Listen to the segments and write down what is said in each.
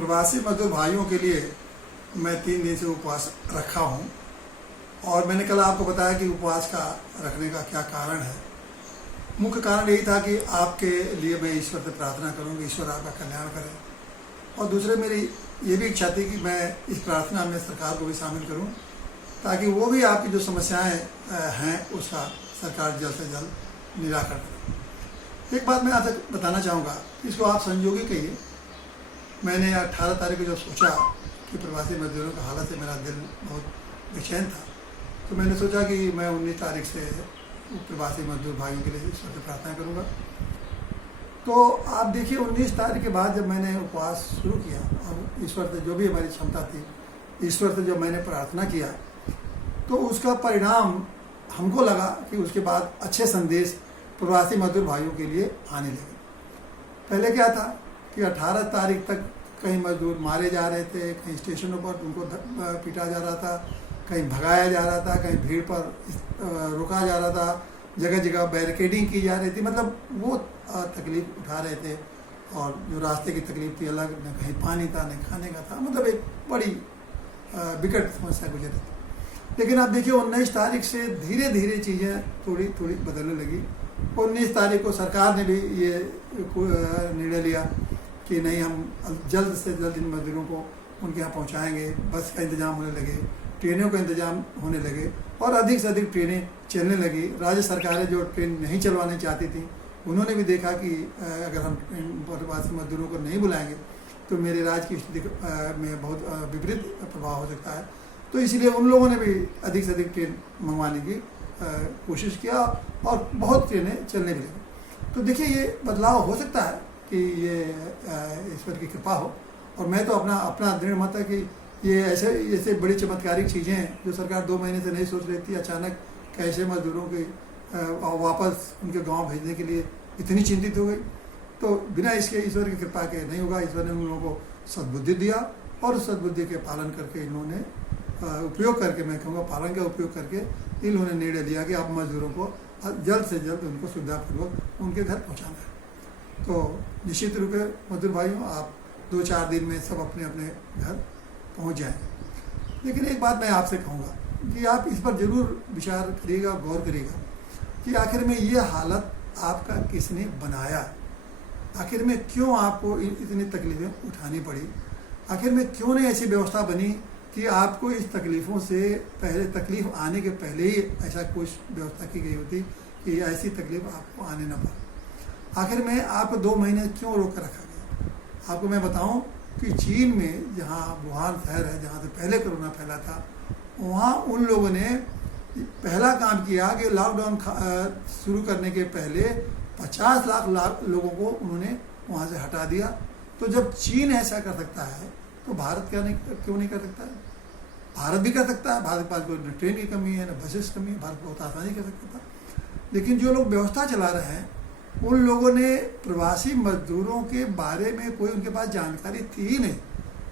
प्रवासी मजदूर भाइयों के लिए मैं 3 दिन से उपवास रखा हूँ और मैंने कल आपको बताया कि उपवास का रखने का क्या कारण है। मुख्य कारण यही था कि आपके लिए मैं ईश्वर से प्रार्थना करूँ कि ईश्वर आपका कल्याण करे, और दूसरे मेरी ये भी इच्छा थी कि मैं इस प्रार्थना में सरकार को भी शामिल करूँ ताकि वो भी आपकी जो समस्याएं हैं उसका सरकार जल्द से जल्द निराकरण करे। एक बात मैं आपसे बताना चाहूँगा, इसको आप संयोगी कहिए। मैंने 18 तारीख को जब सोचा कि प्रवासी मजदूरों की हालत से मेरा दिल बहुत बेचैन था, तो मैंने सोचा कि मैं 19 तारीख से प्रवासी मजदूर भाइयों के लिए ईश्वर से प्रार्थना करूँगा। तो आप देखिए 19 तारीख के बाद जब मैंने उपवास शुरू किया और ईश्वर से जो भी हमारी क्षमता थी, ईश्वर से जब मैंने प्रार्थना किया, तो उसका परिणाम हमको लगा कि उसके बाद अच्छे संदेश प्रवासी मजदूर भाइयों के लिए आने लगे। पहले क्या था कि 18 तारीख तक कहीं मजदूर मारे जा रहे थे, कहीं स्टेशनों पर उनको पीटा जा रहा था, कहीं भगाया जा रहा था, कहीं भीड़ पर रोका जा रहा था, जगह जगह बैरिकेडिंग की जा रही थी। मतलब वो तकलीफ उठा रहे थे और जो रास्ते की तकलीफ थी अलग, न कहीं पानी था न खाने का था। मतलब एक बड़ी विकट समस्या गुजर रही थी। लेकिन आप देखिए 19 तारीख से धीरे धीरे चीज़ें थोड़ी थोड़ी बदलने लगी। 19 तारीख को सरकार ने भी ये निर्णय लिया कि नहीं, हम जल्द से जल्द इन मजदूरों को उनके यहाँ पहुँचाएँगे। बस का इंतज़ाम होने लगे, ट्रेनों का इंतज़ाम होने लगे और अधिक से अधिक ट्रेनें चलने लगी। राज्य सरकारें जो ट्रेन नहीं चलवाने चाहती थी, उन्होंने भी देखा कि अगर हम प्रवासी मजदूरों को नहीं बुलाएंगे तो मेरे राज्य की स्थिति में बहुत विपरीत प्रभाव हो सकता है। तो इसलिए उन लोगों ने भी अधिक से अधिक ट्रेन मंगवाने की कोशिश किया और बहुत ट्रेनें चलने भी लगी। तो देखिए ये बदलाव हो सकता है कि ये ईश्वर की कृपा हो, और मैं तो अपना दृढ़ मत है कि ये ऐसे बड़ी चमत्कारिक चीज़ें हैं जो सरकार 2 महीने से नहीं सोच रही थी, अचानक कैसे मजदूरों के वापस उनके गांव भेजने के लिए इतनी चिंतित हो गई। तो बिना इसके ईश्वर की कृपा के नहीं होगा। ईश्वर ने उन लोगों को सद्बुद्धि दिया और उस सद्बुद्धि के पालन करके इन्होंने उपयोग करके, मैं कहूँगा पालन का उपयोग करके इन्होंने निर्णय लिया कि अब मजदूरों को जल्द से जल्द उनको सुविधापूर्वक उनके घर पहुँचाना है। तो निश्चित रूप से मजदूर भाइयों, आप 2-4 दिन में सब अपने अपने घर पहुँच जाएँ। लेकिन एक बात मैं आपसे कहूँगा कि आप इस पर ज़रूर विचार करिएगा, गौर करिएगा कि आखिर में ये हालत आपका किसने बनाया, आखिर में क्यों आपको इतनी तकलीफ़ें उठानी पड़ी, आखिर में क्यों नहीं ऐसी व्यवस्था बनी कि आपको इस तकलीफ़ों से पहले, तकलीफ़ आने के पहले ही ऐसा कुछ व्यवस्था की गई होती कि ऐसी तकलीफ़ आपको आने न पाए। आखिर में आपको 2 महीने क्यों रोक कर रखा गया। आपको मैं बताऊं कि चीन में, जहां वुहान शहर है जहां से पहले कोरोना फैला था, वहाँ उन लोगों ने पहला काम किया कि लॉकडाउन शुरू करने के पहले 50 लाख लोगों को उन्होंने वहाँ से हटा दिया। तो जब चीन ऐसा कर सकता है तो भारत क्यों नहीं कर सकता है। भारत भी कर सकता है। भारत के पास कोई ट्रेन की कमी है, न बसेस की कमी है, भारत बहुत आसानी कर सकता था। लेकिन जो लोग व्यवस्था चला रहे हैं उन लोगों ने प्रवासी मजदूरों के बारे में कोई उनके पास जानकारी थी ही नहीं।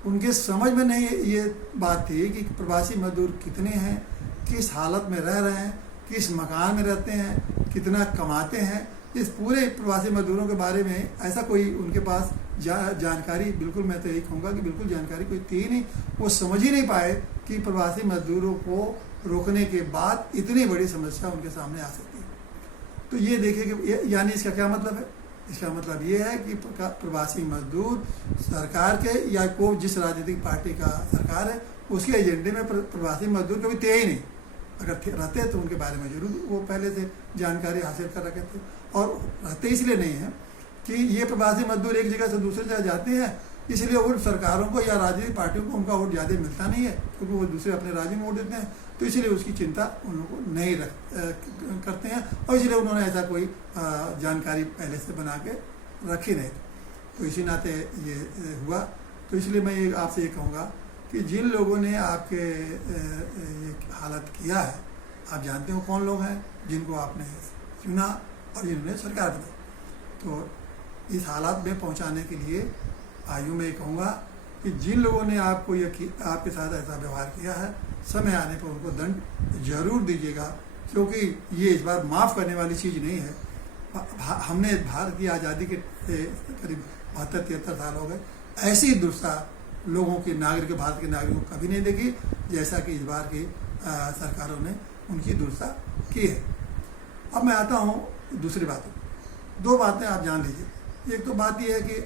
उनके समझ में नहीं ये बात थी कि प्रवासी मजदूर कितने हैं, किस हालत में रह रहे हैं, किस मकान में रहते हैं, कितना कमाते हैं। इस पूरे प्रवासी मजदूरों के बारे में ऐसा कोई उनके पास जानकारी, बिल्कुल मैं तो यही कहूँगा कि बिल्कुल जानकारी कोई थी ही नहीं। वो समझ ही नहीं पाए कि प्रवासी मजदूरों को रोकने के बाद इतनी बड़ी समस्या उनके सामने आ सकती है। तो ये देखिए कि यानी इसका क्या मतलब है। इसका मतलब ये है कि प्रवासी मजदूर सरकार के या कोई जिस राजनीतिक पार्टी का सरकार है उसके एजेंडे में प्रवासी मजदूर कभी थे ही नहीं। अगर रहते तो उनके बारे में जरूर वो पहले से जानकारी हासिल कर रखे थे। और रहते इसलिए नहीं है कि ये प्रवासी मजदूर एक जगह से दूसरी जगह जाते हैं, इसलिए उन सरकारों को या राजनीतिक पार्टियों को उनका वोट ज़्यादा मिलता नहीं है, क्योंकि वो दूसरे अपने राज्य में वोट देते हैं। तो इसलिए उसकी चिंता उन लोगों को नहीं करते हैं और इसलिए उन्होंने ऐसा कोई जानकारी पहले से बना के रखी नहीं। तो इसी नाते ये हुआ। तो इसलिए मैं ये आपसे ये कहूँगा कि जिन लोगों ने आपके ये हालत किया है, आप जानते हो कौन लोग हैं जिनको आपने चुना और जिन्होंने सरकार बनाई। तो इस हालात में पहुंचाने के लिए आयु में कहूँगा कि जिन लोगों ने आपको आपके साथ ऐसा व्यवहार किया है, समय आने पर उनको दंड जरूर दीजिएगा, क्योंकि ये इस बार माफ़ करने वाली चीज़ नहीं है। हमने भारत की आज़ादी के करीब 72-73 साल हो गए, ऐसी दुर्दशा लोगों की नागरिक भारत के नागरिकों को कभी नहीं देगी, जैसा कि इस बार की सरकारों ने उनकी दुरुस्ता की है। अब मैं आता हूँ दूसरी बात। दो बातें आप जान लीजिए। एक तो बात यह है कि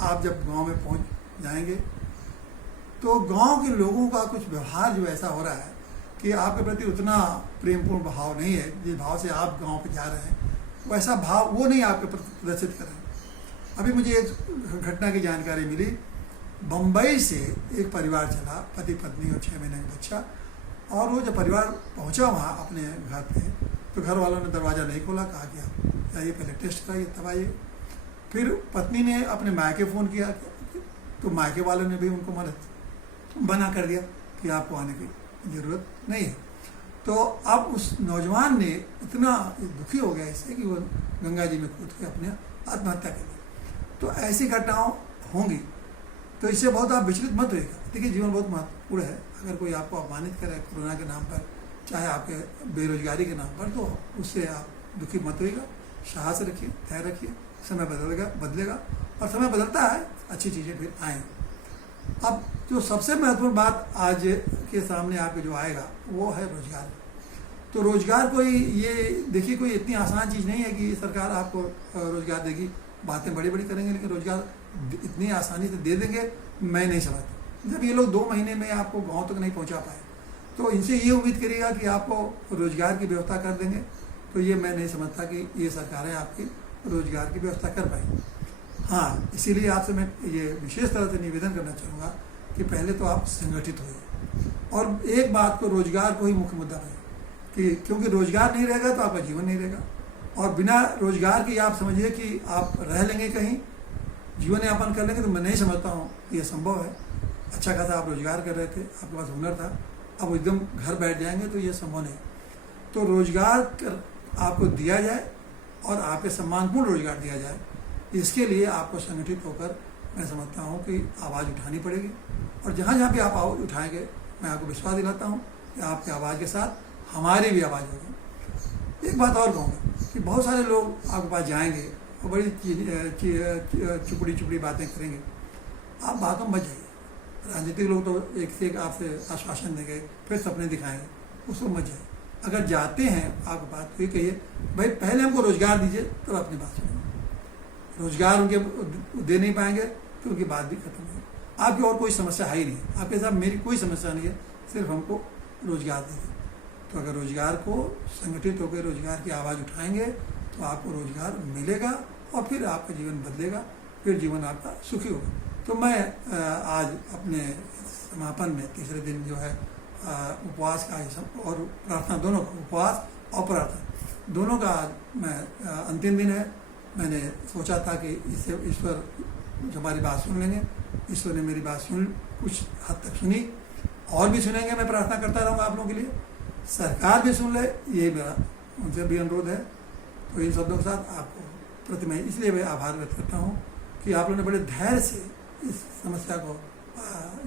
आप जब गांव में पहुँच जाएंगे तो गांव के लोगों का कुछ व्यवहार जो ऐसा हो रहा है कि आपके प्रति उतना प्रेमपूर्ण भाव नहीं है। जिस भाव से आप गांव पे जा रहे हैं वैसा भाव वो नहीं आपके प्रति प्रदर्शित कर रहे हैं। अभी मुझे एक घटना की जानकारी मिली। बम्बई से एक परिवार चला, पति पत्नी और 6 महीने का बच्चा, और वो जब परिवार पहुंचा वहाँ अपने घर पे तो घर वालों ने दरवाज़ा नहीं खोला, कहा कि आप जाइए पहले टेस्ट कराइए तब आइए। फिर पत्नी ने अपने मायके फ़ोन किया तो मायके वालों ने भी उनको मना कर दिया कि आपको आने की ज़रूरत नहीं है। तो अब उस नौजवान ने इतना दुखी हो गया इससे कि वो गंगा जी में कूद के अपने आत्महत्या कर ली। तो ऐसी घटनाओं होंगी, तो इससे बहुत आप विचलित मत होइएगा। देखिए, जीवन बहुत महत्वपूर्ण है। अगर कोई आपको अपमानित करे कोरोना के नाम पर, चाहे आपके बेरोजगारी के नाम पर, तो उससे आप दुखी मत होइएगा। साहस रखिए, धैर्य रखिए, समय बदलेगा और समय बदलता है, अच्छी चीज़ें फिर आएंगी। अब जो सबसे महत्वपूर्ण बात आज के सामने आपके जो आएगा वो है रोजगार। तो रोजगार कोई, ये देखिए, कोई इतनी आसान चीज़ नहीं है कि सरकार आपको रोजगार देगी। बातें बड़ी बड़ी करेंगे लेकिन रोजगार इतनी आसानी से दे देंगे मैं नहीं समझता। जब ये लोग 2 महीने में आपको गांव तक नहीं पहुंचा पाए तो इनसे ये उम्मीद करिएगा कि आपको रोजगार की व्यवस्था कर देंगे, तो ये मैं नहीं समझता कि ये सरकारें आपकी रोजगार की व्यवस्था कर पाएंगी। हाँ, इसीलिए आपसे मैं ये विशेष तरह से निवेदन करना चाहूँगा कि पहले तो आप संगठित होइए और एक बात को, रोजगार को ही मुख्य मुद्दा बनाइए कि क्योंकि रोजगार नहीं रहेगा तो आपका जीवन नहीं रहेगा। और बिना रोजगार के आप समझिए कि आप रह लेंगे कहीं, जीवन यापन कर लेंगे, तो मैं नहीं समझता हूँ कि ये संभव है। अच्छा खासा आप रोजगार कर रहे थे, आपके पास हुनर था, अब एकदम घर बैठ जाएंगे तो ये संभव नहीं। तो रोजगार आपको दिया जाए और आपके सम्मानपूर्ण रोजगार दिया जाए, इसके लिए आपको संगठित होकर मैं समझता हूँ कि आवाज़ उठानी पड़ेगी। और जहाँ जहाँ पे आप आवाज़ उठाएंगे, मैं आपको विश्वास दिलाता हूँ कि आपकी आवाज़ के साथ हमारी भी आवाज़ होगी। एक बात और कहूँगा कि बहुत सारे लोग आपके पास जाएंगे और बड़ी चुपड़ी बातें करेंगे, आप बातों में बच जाइए। राजनीतिक लोग तो एक से एक आपसे आश्वासन देंगे, फिर सपने दिखाएंगे, उसको मत जाइए। अगर जाते हैं आप बात तो ये कहिए, भाई पहले हमको रोजगार दीजिए तब अपनी बात सुनेंगे। रोजगार उनके दे नहीं पाएंगे तो उनकी बात भी खत्म होगी। आपकी और कोई समस्या है ही नहीं, आपके साथ मेरी कोई समस्या नहीं है, सिर्फ हमको रोजगार दीजिए। तो अगर रोजगार को संगठित होकर रोजगार की आवाज़ उठाएंगे तो आपको रोजगार मिलेगा और फिर आपका जीवन बदलेगा, फिर जीवन आपका सुखी होगा। तो मैं आज अपने समापन में तीसरे दिन जो है उपवास का और प्रार्थना, दोनों का, उपवास और प्रार्थना दोनों का आज मैं अंतिम दिन है। मैंने सोचा था कि इससे ईश्वर हमारी बात सुन लेंगे। ईश्वर ने मेरी बात सुन, कुछ हद तक सुनी, और भी सुनेंगे। मैं प्रार्थना करता रहूँगा आप लोगों के लिए, सरकार भी सुन ले, यही मेरा उनसे भी अनुरोध है। तो इन शब्दों के साथ आपको प्रति मैं इसलिए मैं आभार व्यक्त करता हूँ कि आप लोगों ने बड़े धैर्य से इस समस्या को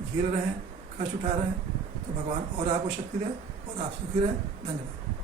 झेल रहे हैं, कष्ट उठा रहे हैं। तो भगवान और आपको शक्ति दे और आप सुखी रहें। धन्यवाद।